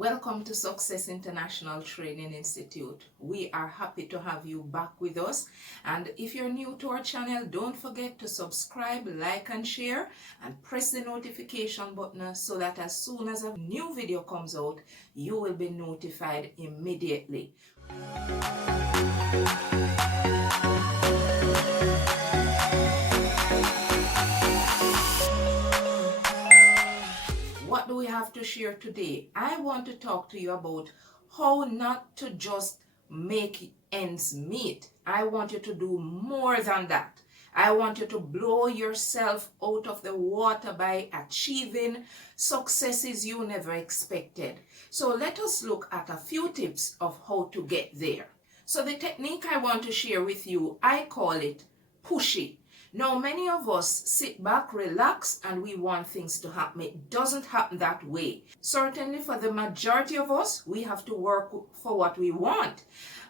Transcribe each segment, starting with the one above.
Welcome to Success International Training Institute. We are happy to have you back with us. And if you're new to our channel, don't forget to subscribe, like and share, and press the notification button so that as soon as a new video comes out, you will be notified immediately. What do we have to share today? I want to talk to you about how not to just make ends meet. I want you to do more than that. I want you to blow yourself out of the water by achieving successes you never expected. So let us look at a few tips of how to get there. So the technique I want to share with you, I call it pushy. Now, many of us sit back, relax, and we want things to happen. It doesn't happen that way. Certainly for the majority of us, we have to work for what we want.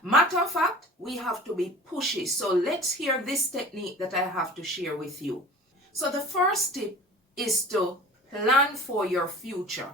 Matter of fact, we have to be pushy. So let's hear this technique that I have to share with you. So the first tip is to plan for your future.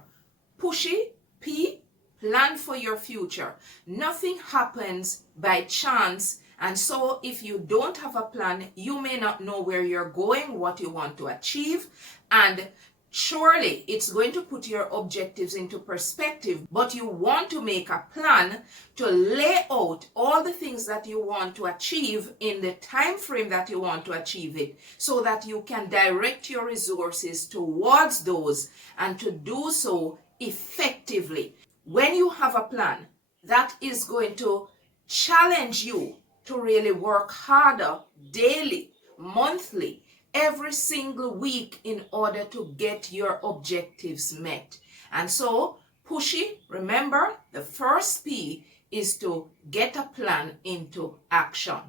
Pushy, P, plan for your future. Nothing happens by chance. And so if you don't have a plan, you may not know where you're going, what you want to achieve, and surely it's going to put your objectives into perspective, but you want to make a plan to lay out all the things that you want to achieve in the time frame that you want to achieve it, so that you can direct your resources towards those and to do so effectively. When you have a plan, that is going to challenge you to really work harder daily, monthly, every single week in order to get your objectives met. And so, pushy, remember, the first P is to get a plan into action.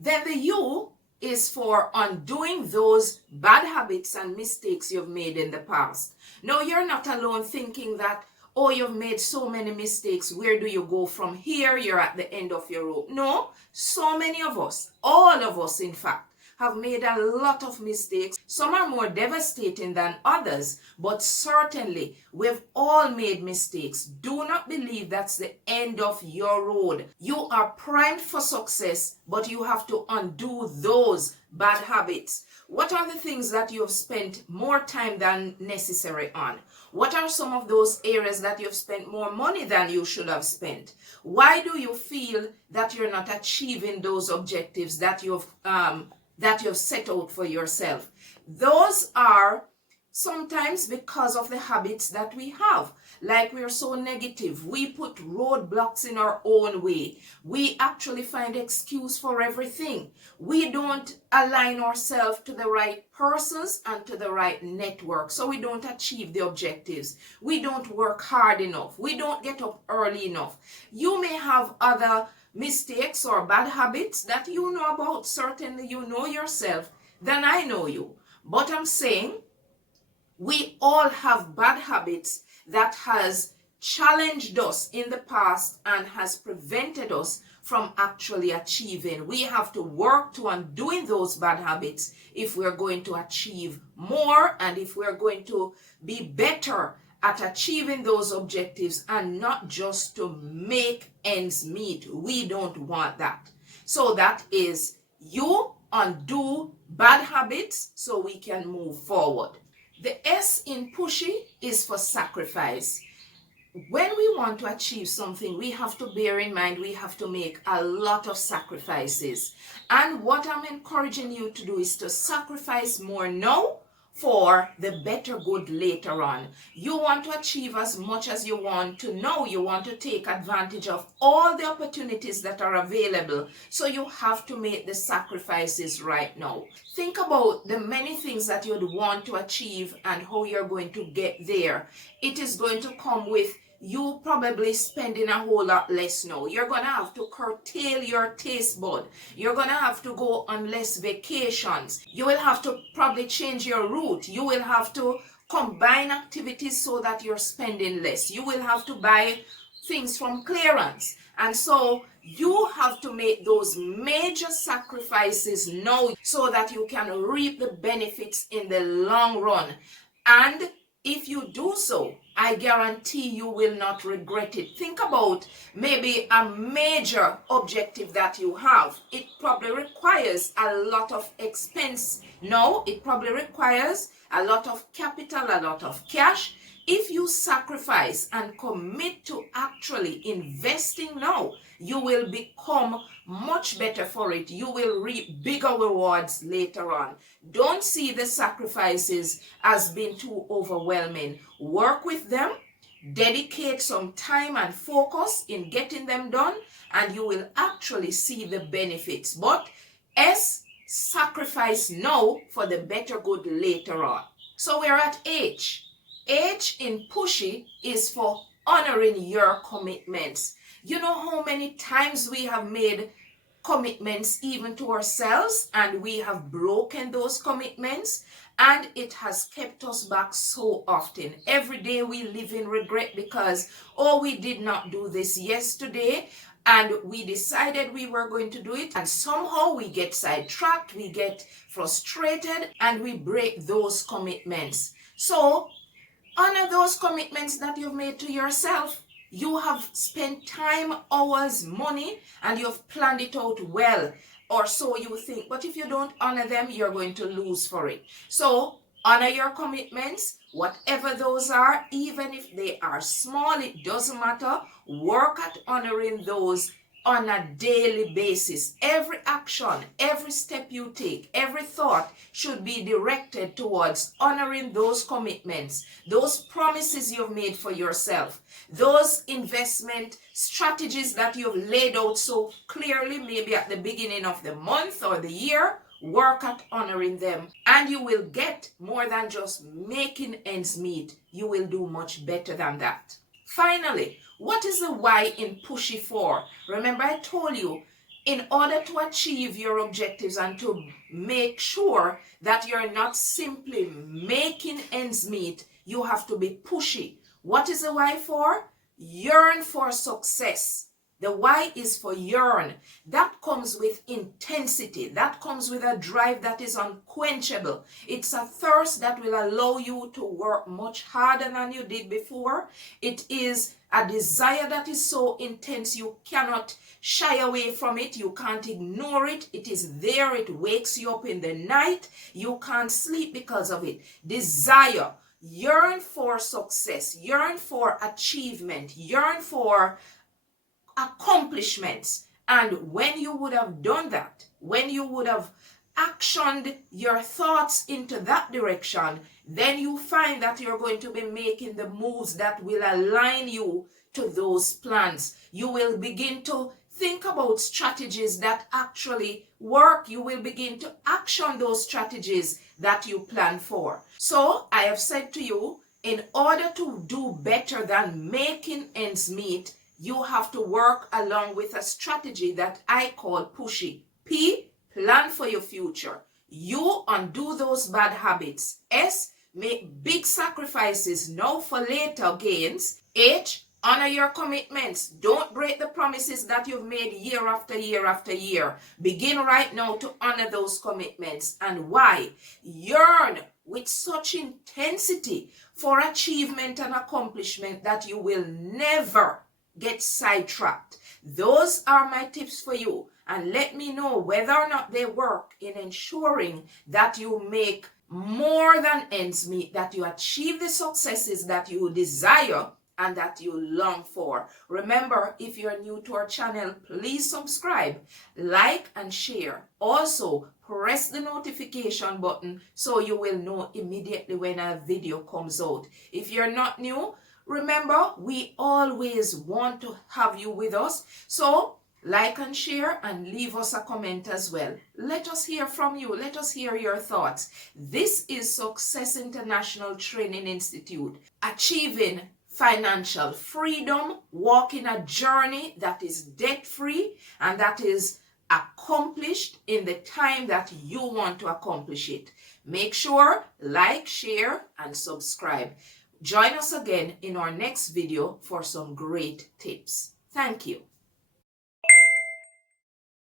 Then the U is for undoing those bad habits and mistakes you've made in the past. Now, you're not alone thinking that, oh, you've made so many mistakes. Where do you go from here? You're at the end of your rope. No, so many of us, all of us in fact, have made a lot of mistakes. Some are more devastating than others, but certainly we've all made mistakes. Do not believe that's the end of your road. You are primed for success, but you have to undo those bad habits. What are the things that you've spent more time than necessary on? What are some of those areas that you've spent more money than you should have spent? Why do you feel that you're not achieving those objectives that you've set out for yourself? Those are sometimes because of the habits that we have. Like we're so negative, we put roadblocks in our own way. We actually find excuse for everything. We don't align ourselves to the right persons and to the right network, so we don't achieve the objectives. We don't work hard enough. We don't get up early enough. You may have other mistakes or bad habits that you know about. Certainly you know yourself than I know you. But I'm saying we all have bad habits that has challenged us in the past and has prevented us from actually achieving. We have to work to undoing those bad habits if we're going to achieve more and if we're going to be better at achieving those objectives and not just to make ends meet. We don't want that. So that is you undo bad habits so we can move forward. The S in pushy is for sacrifice. When we want to achieve something, we have to bear in mind we have to make a lot of sacrifices. And what I'm encouraging you to do is to sacrifice more now for the better good later on. You want to achieve as much as you want to know. You want to take advantage of all the opportunities that are available. So you have to make the sacrifices right now. Think about the many things that you'd want to achieve and how you're going to get there. It is going to come with you probably spending a whole lot less now. You're going to have to curtail your taste bud. You're going to have to go on less vacations. You will have to probably change your route. You will have to combine activities so that you're spending less. You will have to buy things from clearance. And so you have to make those major sacrifices now so that you can reap the benefits in the long run. And if you do so, I guarantee you will not regret it. Think about maybe a major objective that you have. It probably requires a lot of expense. No, it probably requires a lot of capital, a lot of cash. If you sacrifice and commit to actually investing now, you will become much better for it. You will reap bigger rewards later on. Don't see the sacrifices as being too overwhelming. Work with them, dedicate some time and focus in getting them done, and you will actually see the benefits. But sacrifice now for the better good later on. So we're at H. H in pushy is for honoring your commitments. You know how many times we have made commitments even to ourselves and we have broken those commitments, and it has kept us back so often. Every day we live in regret because, oh, we did not do this yesterday and we decided we were going to do it, and somehow we get sidetracked, we get frustrated, and we break those commitments. So honor those commitments that you've made to yourself. You have spent time, hours, money, and you've planned it out well, or so you think. But if you don't honor them, you're going to lose for it. So honor your commitments, whatever those are, even if they are small, it doesn't matter. Work at honoring those on a daily basis. Every action, every step you take, every thought should be directed towards honoring those commitments, those promises you've made for yourself, those investment strategies that you've laid out so clearly, maybe at the beginning of the month or the year. Work at honoring them, and you will get more than just making ends meet. You will do much better than that. Finally, what is the Y in pushy for? Remember, I told you, in order to achieve your objectives and to make sure that you're not simply making ends meet, you have to be pushy. What is the Y for? Yearn for success. The Y is for yearn. That comes with intensity. That comes with a drive that is unquenchable. It's a thirst that will allow you to work much harder than you did before. It is a desire that is so intense you cannot shy away from it. You can't ignore it. It is there. It wakes you up in the night. You can't sleep because of it. Desire. Yearn for success. Yearn for achievement. Yearn for accomplishments. And when you would have done that, when you would have actioned your thoughts into that direction, then you find that you're going to be making the moves that will align you to those plans. You will begin to think about strategies that actually work. You will begin to action those strategies that you plan for. So I have said to you, in order to do better than making ends meet, you have to work along with a strategy that I call pushy. P, plan for your future. U, undo those bad habits. S, make big sacrifices now for later gains. H, honor your commitments. Don't break the promises that you've made year after year after year. Begin right now to honor those commitments. And Y, yearn with such intensity for achievement and accomplishment that you will never get sidetracked. Those are my tips for you, and let me know whether or not they work in ensuring that you make more than ends meet, that you achieve the successes that you desire and that you long for. Remember, if you're new to our channel, please subscribe, like, and share. Also, press the notification button so you will know immediately when a video comes out. If you're not new, remember, we always want to have you with us. So like and share and leave us a comment as well. Let us hear from you. Let us hear your thoughts. This is Success International Training Institute, achieving financial freedom, walking a journey that is debt-free and that is accomplished in the time that you want to accomplish it. Make sure, like, share, and subscribe. Join us again in our next video for some great tips. Thank you.